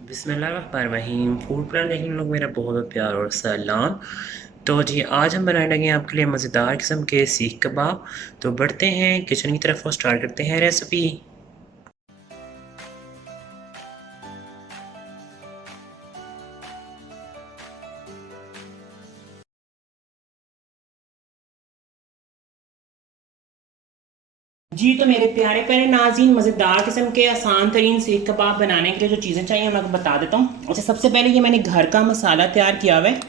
बिस्मिल्लाहिर्रहमानिर्रहीम। Food plan देखने लोग मेरा बहुत बहुत प्यार और सलाम। तो जी आज हम बनाने लगे आपके लिए मज़ेदार किस्म के सीख कबाब। तो बढ़ते हैं किचन की तरफ और स्टार्ट करते हैं रेसिपी। जी तो मेरे प्यारे प्यारे नाज़रीन, मज़ेदार किस्म के आसान तरीन सीख कबाब बनाने के लिए जो चीज़ें चाहिए मैं आपको बता देता हूँ। अच्छा, सबसे पहले ये मैंने घर का मसाला तैयार किया हुआ है।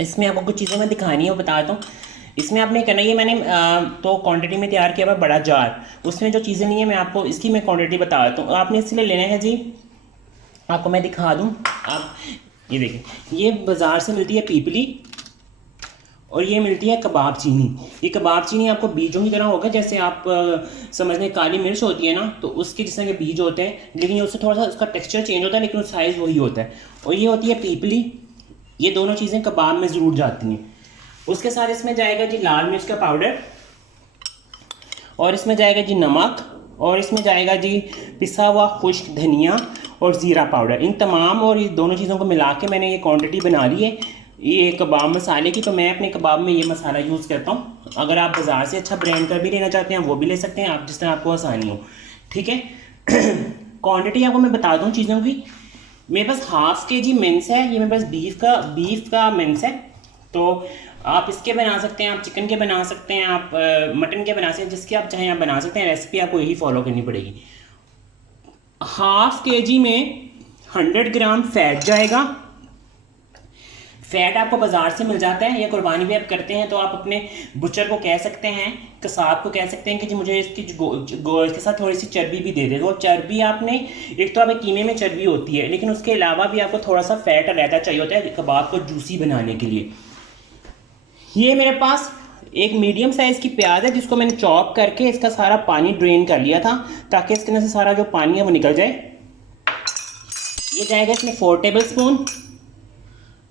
इसमें आपको कुछ चीज़ें मैं दिखानी है वो बताता हूँ। इसमें आपने करना ये मैंने तो क्वांटिटी में तैयार किया हुआ बड़ा जार। उसमें जो चीज़ें नहीं है मैं आपको इसकी मैं क्वांटिटी बता देता हूँ। आपने इसलिए लेना है जी, आपको मैं दिखा दूँ। आप ये देखें, ये बाज़ार से मिलती है पीपली और ये मिलती है कबाब चीनी। ये कबाब चीनी आपको बीजों की तरह होगा, जैसे आप समझ लें काली मिर्च होती है ना, तो उसके जिस तरह के बीज होते हैं, लेकिन उससे थोड़ा सा उसका टेक्सचर चेंज होता है, लेकिन साइज़ वही होता है। और ये होती है पीपली। ये दोनों चीज़ें कबाब में ज़रूर जाती हैं। उसके साथ इसमें जाएगा जी लाल मिर्च का पाउडर, और इसमें जाएगा जी नमक, और इसमें जाएगा जी पिसा हुआ खुश्क धनिया और ज़ीरा पाउडर। इन तमाम और ये दोनों चीज़ों को मिला के मैंने ये क्वांटिटी बना ली है ये कबाब मसाले की। तो मैं अपने कबाब में ये मसाला यूज़ करता हूँ। अगर आप बाज़ार से अच्छा ब्रांड का भी लेना चाहते हैं वो भी ले सकते हैं, आप जिस तरह आपको आसानी हो। ठीक है। क्वांटिटी आपको मैं बता दूँ चीज़ों की। मेरे पास हाफ के जी मिन्स है, ये मेरे पास बीफ का मिन्स है। तो आप इसके बना सकते हैं, आप चिकन के बना सकते हैं, आप मटन के बना सकते हैं, जिसके आप चाहें आप बना सकते हैं। रेसिपी आपको यही फॉलो करनी पड़ेगी। हाफ के जी में 100 ग्राम फैट जाएगा। फैट आपको बाजार से मिल जाता है, या कुर्बानी भी आप करते हैं तो आप अपने बुचर को कह सकते हैं, कसाब को कह सकते हैं कि जी मुझे इसकी इसके साथ थोड़ी सी चर्बी भी दे दे। तो चर्बी आपने, एक तो आप कीमे में चर्बी होती है, लेकिन उसके अलावा भी आपको थोड़ा सा फैट रहता चाहिए होता है कबाब को जूसी बनाने के लिए। ये मेरे पास एक मीडियम साइज़ की प्याज है, जिसको मैंने चॉप करके इसका सारा पानी ड्रेन कर लिया था, ताकि इसके अंदर से सारा जो पानी है वो निकल जाए। ये जाएगा इसमें 4 टेबल स्पून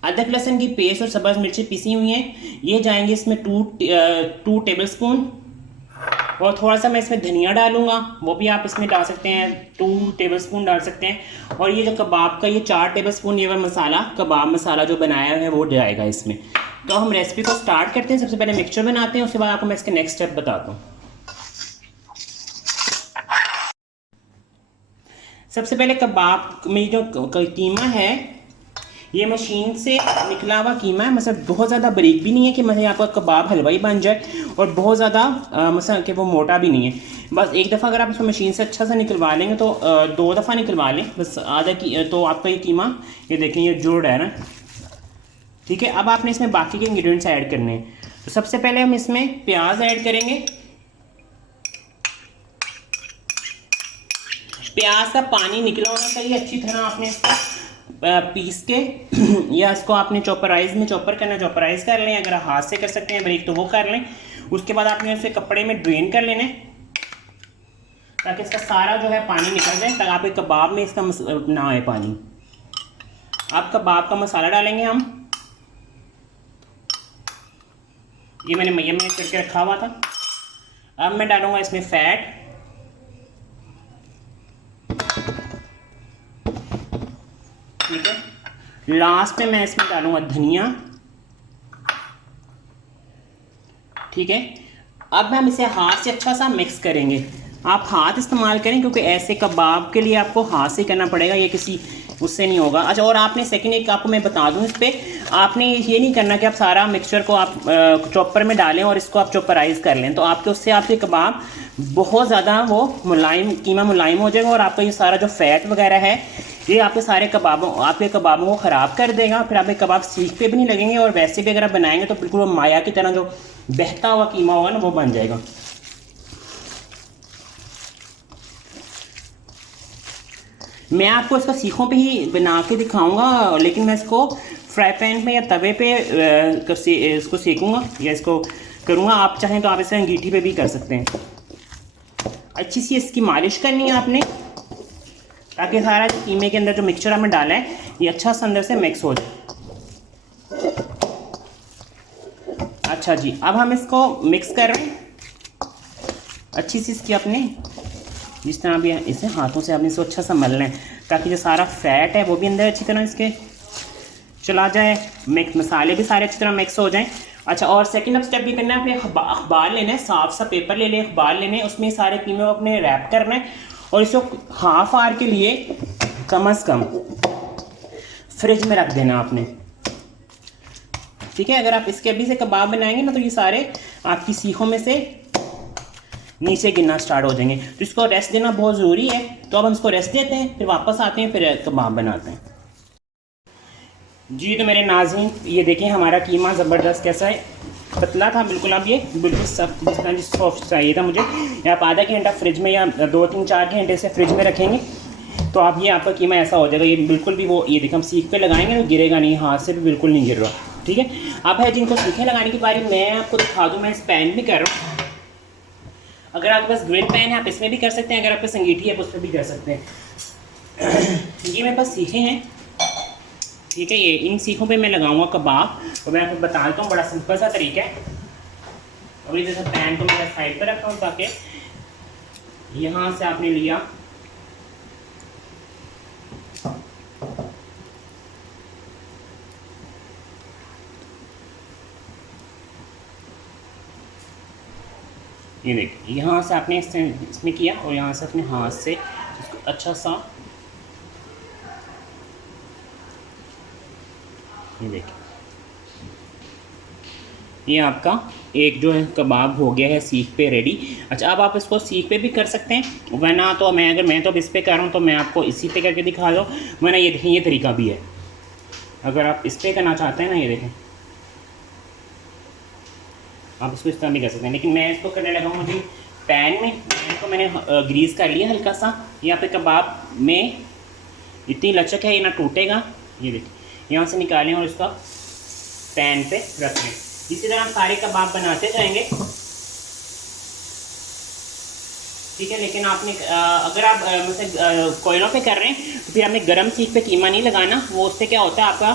अदरक लहसुन की पेस्ट और सब्ज़ मिर्ची पिसी हुई हैं। ये जाएंगे इसमें 2 टेबल स्पून, और थोड़ा सा मैं इसमें धनिया डालूंगा, वो भी आप इसमें डाल सकते हैं, 2 टेबल स्पून डाल सकते हैं। और ये जो कबाब का ये 4 टेबल स्पून ये वाला मसाला, कबाब मसाला जो बनाया है वो जाएगा इसमें। तो हम रेसिपी को स्टार्ट करते हैं। सबसे पहले मिक्सचर बनाते हैं, उसके बाद आपको मैं इसके नेक्स्ट स्टेप बताता हूँ। सबसे पहले कबाब में जो कीमा है, ये मशीन से निकला हुआ कीमा है। मतलब बहुत ज़्यादा बारीक भी नहीं है कि मतलब आपका कबाब हलवाई बन जाए, और बहुत ज़्यादा मतलब कि वो मोटा भी नहीं है। बस एक दफ़ा अगर आप इसको मशीन से अच्छा सा निकलवा लेंगे तो 2 दफ़ा निकलवा लें बस आधा की, तो आपका ये कीमा, ये देखें ये जुड़ है ना। ठीक है। अब आपने इसमें बाकी के इंग्रेडिएंट्स ऐड करने हैं। तो सबसे पहले हम इसमें प्याज ऐड करेंगे। प्याज का पानी निकला होना चाहिए अच्छी तरह। आपने इसको पीस के या इसको आपने चॉपराइज में चॉपर करना, चॉपराइज कर लें। अगर हाथ से कर सकते हैं ब्रेक तो वो कर लें। उसके बाद आपने इसे कपड़े में ड्रेन कर लेना है, ताकि इसका सारा जो है पानी निकल जाए, ताकि आपके कबाब में इसका ना आए पानी। आप कबाब का मसाला डालेंगे हम, ये मैंने मैरिनेट करके रखा हुआ था। अब मैं डालूंगा इसमें फैट, ठीक है। लास्ट में मैं इसमें डालूंगा धनिया, ठीक है। अब हम इसे हाथ से अच्छा सा मिक्स करेंगे। आप हाथ इस्तेमाल करें, क्योंकि ऐसे कबाब के लिए आपको हाथ से करना पड़ेगा, ये किसी उससे नहीं होगा। अच्छा, और आपने सेकंड एक आपको मैं बता दूं, इस पर आपने ये नहीं करना कि आप सारा मिक्सचर को आप चॉपर में डालें और इसको आप चॉपराइज कर लें, तो आपके उससे आपके कबाब बहुत ज़्यादा वो मुलायम, कीमा मुलायम हो जाएगा, और आपका ये सारा जो फैट वगैरह है ये आपके सारे आपके कबाबों को ख़राब कर देगा। फिर आपके कबाब सीख पे भी नहीं लगेंगे, और वैसे भी अगर आप बनाएंगे तो बिल्कुल वो माया की तरह जो बहता हुआ कीमा होगा ना वो बन जाएगा। मैं आपको इसका सीखों पे ही बना के दिखाऊंगा, लेकिन मैं इसको फ्राई पैन में या तवे पे इसको सेकूंगा या इसको करूँगा। आप चाहें तो आप इसे अंगीठी पे भी कर सकते हैं। अच्छी सी इसकी मालिश करनी है आपने, ताकि सारा कीमे के अंदर जो मिक्सचर हमने डाला है ये अच्छा सा अंदर से मिक्स हो जाए। अच्छा जी, अब हम इसको मिक्स कर रहे हैं अच्छी सी। इसकी अपने जिस तरह भी इसे हाथों से आपने इसको अच्छा सा मलना है, ताकि जो सारा फैट है वो भी अंदर अच्छी तरह इसके चला जाए, मिक्स मसाले भी सारे अच्छी तरह मिक्स हो जाएं। अच्छा, और सेकंड स्टेप भी करना है, अपने अखबार लेना है, साफ सा पेपर ले लें, अखबार लेने, उसमें सारे कीमे को अपने रैप करना है और इसको हाफ आवर के लिए कम से कम फ्रिज में रख देना आपने। ठीक है, अगर आप इसके अभी से कबाब बनाएंगे ना तो ये सारे आपकी सीखों में से नीचे गिरना स्टार्ट हो जाएंगे, तो इसको रेस्ट देना बहुत ज़रूरी है। तो अब हम इसको रेस्ट देते हैं, फिर वापस आते हैं, फिर कबाब बनाते हैं। जी तो मेरे नाज़रीन, ये देखें हमारा कीमा ज़बरदस्त कैसा है, पतला था बिल्कुल, अब ये बिल्कुल सख्त जिस तरह सॉफ्ट चाहिए था मुझे। आप आधा घंटा फ्रिज में या 2-3-4 घंटे से फ्रिज में रखेंगे तो आप ये आपका कीमा ऐसा हो जाएगा, ये बिल्कुल भी वो, ये देखिए हम सीख पे लगाएंगे तो गिरेगा नहीं, हाथ से भी बिल्कुल नहीं गिर रहा। ठीक है, अब है जिनको सीखें लगाने की बारी, मैं आपको दिखा दूँ, मैं इस पैन में कर रहा हूँ। अगर आपके पास ग्रिल पैन है आप इसमें भी कर सकते हैं, अगर आपके पास अंगीठी है तो उस पर भी कर सकते हैं। ये मेरे पास सीखे हैं, ठीक है, ये इन सीखों पे मैं लगाऊंगा कबाब, तो मैं आपको बता देता हूँ, बड़ा सिंपल सा तरीका है। अभी जैसे पैन को मैं साइड पर रखा हूँ ताकि यहाँ से आपने लिया, ये देखिए यहाँ से आपने इसमें किया और यहाँ से अपने हाथ से इसको अच्छा सा, ये देखिए ये आपका एक जो है कबाब हो गया है सीख पे रेडी। अच्छा, अब आप इसको सीख पे भी कर सकते हैं, वरना तो मैं तो अब इस पे कर रहा हूँ तो मैं आपको इसी पे करके दिखा दूँ, वरना ये देखें ये तरीका भी है, अगर आप इस पे करना चाहते हैं ना, ये देखें आप इसको इस तरह भी कर सकते हैं, लेकिन मैं इसको करने लगा हूँ मुझे पैन को मैंने ग्रीस कर लिया हल्का सा। यहाँ पे कबाब में इतनी लचक है, ये ना टूटेगा, ये देखिए यहाँ से निकालें और इसका पैन पे रखें। इसी तरह हम सारे कबाब बनाते जाएंगे। ठीक है, लेकिन आपने अगर आप मतलब कोयलों पे कर रहे हैं तो फिर आपने गरम सीख पे कीमा नहीं लगाना, वो उससे क्या होता है आपका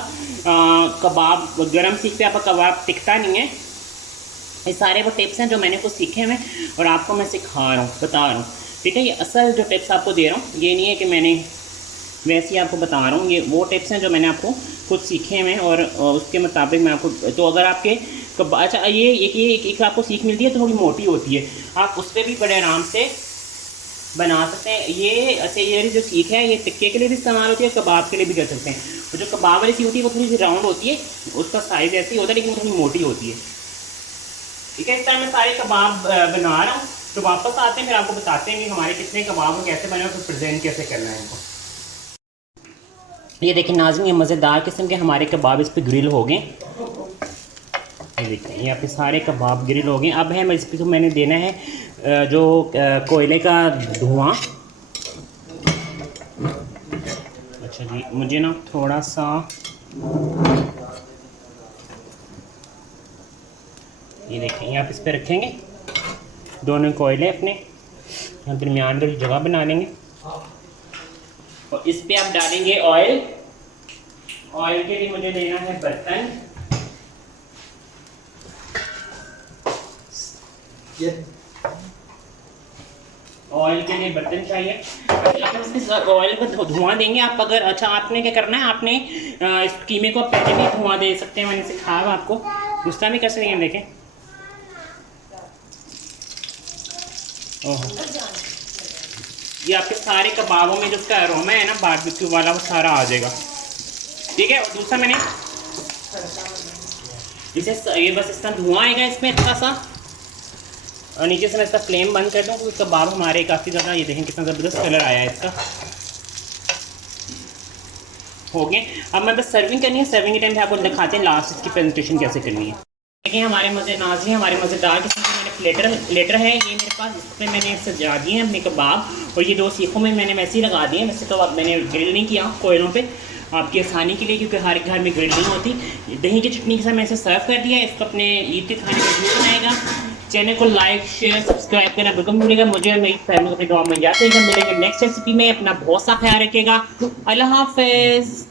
कबाब गरम सीख पे आपका कबाब टिकता नहीं है। ये सारे वो टिप्स हैं जो मैंने कुछ सीखे हुए और आपको मैं सिखा रहा हूँ, बता रहा हूँ। ठीक है, ये असल जो टिप्स आपको दे रहा हूँ, ये नहीं है कि मैंने वैसे ही आपको बता रहा हूँ, ये वो टिप्स हैं जो मैंने आपको खुद सीखे हुए और उसके मुताबिक मैं आपको, तो अगर आपके अच्छा ये एक आपको सीख मिलती है थोड़ी मोटी होती है, आप उस पर भी बड़े आराम से बना सकते हैं। ये अच्छा ये जो सीख है ये टिक्के के लिए भी इस्तेमाल होती है, कबाब के लिए भी कर सकते हैं। तो जो कबाब वाली सीख होती है वो थोड़ी सी राउंड होती है, उसका साइज़ ऐसे ही होता है लेकिन वो थोड़ी मोटी होती है। ठीक है, इस तरह मैं सारे कबाब बना रहा हूँ, तो वापस आते हैं फिर आपको बताते हैं कि हमारे कितने कबाब हैं, कैसे बने और फिर प्रेजेंट कैसे करना है इनको। ये देखिए नाज़रीन, ये मज़ेदार किस्म के हमारे कबाब इस पर ग्रिल हो गए। ये देखिए यहाँ पे सारे कबाब ग्रिल हो गए। अब है इस पर मैंने देना है जो कोयले का धुआं। अच्छा जी, मुझे ना थोड़ा सा ये देखें यहाँ पे इस पर रखेंगे दोनों कोयले अपने, यहाँ दरमियान में जगह बना लेंगे और इस पे आप डालेंगे ऑयल। ऑयल के लिए मुझे लेना है बर्तन, ऑयल के लिए बर्तन चाहिए। ऑयल को धुआं देंगे आप, अगर अच्छा आपने क्या करना है, आपने इस कीमे को पहले भी धुआं दे सकते हैं, मैंने सिखाया आपको, गुस्सा भी कर सकते हैं। देखें ओह, ये आपके सारे कबाबों में जो उसका अरोमा है ना बारबेक्यू वाला, वो सारा आ जाएगा। ठीक है, और दूसरा मैंने इसे ये बस इस तरह धुआं आएगा इसमें अच्छा सा, और नीचे से मैं इसका फ्लेम बंद कर दूँ तो कबाब हमारे काफ़ी ज़्यादा, ये देखें कितना ज़बरदस्त कलर आया है इसका, हो गए। अब मैं बस सर्विंग करनी है, सर्विंग के टाइम पे आपको दिखाते हैं लास्ट इसकी प्रेजेंटेशन कैसे करनी है। देखिए हमारे हमारे मज़ेदार किस्म के मैंने प्लेटर है ये मेरे पास, इस पर मैंने सजा दिए हैं अपने कबाब, और ये 2 सीखों में मैंने वैसे ही लगा दिए हैं। वैसे तो अब मैंने ग्रिल नहीं किया कोयलों पे, आपकी आसानी के लिए, क्योंकि हर एक घर में ग्रिल नहीं होती। दही की चटनी के साथ मैंने इसे सर्व कर दिया है। इसको अपने ईद के खाने में यूज़ बनाएगा। चैनल को लाइक शेयर सब्सक्राइब करना बिल्कुल मिलेगा। मुझे मेरी फैमिली को अपनी दुआ में याद रखिएगा। मिलेंगे नेक्स्ट रेसिपी में। अपना बहुत सा ख्याल रखिएगा। अल्लाह हाफ़िज़।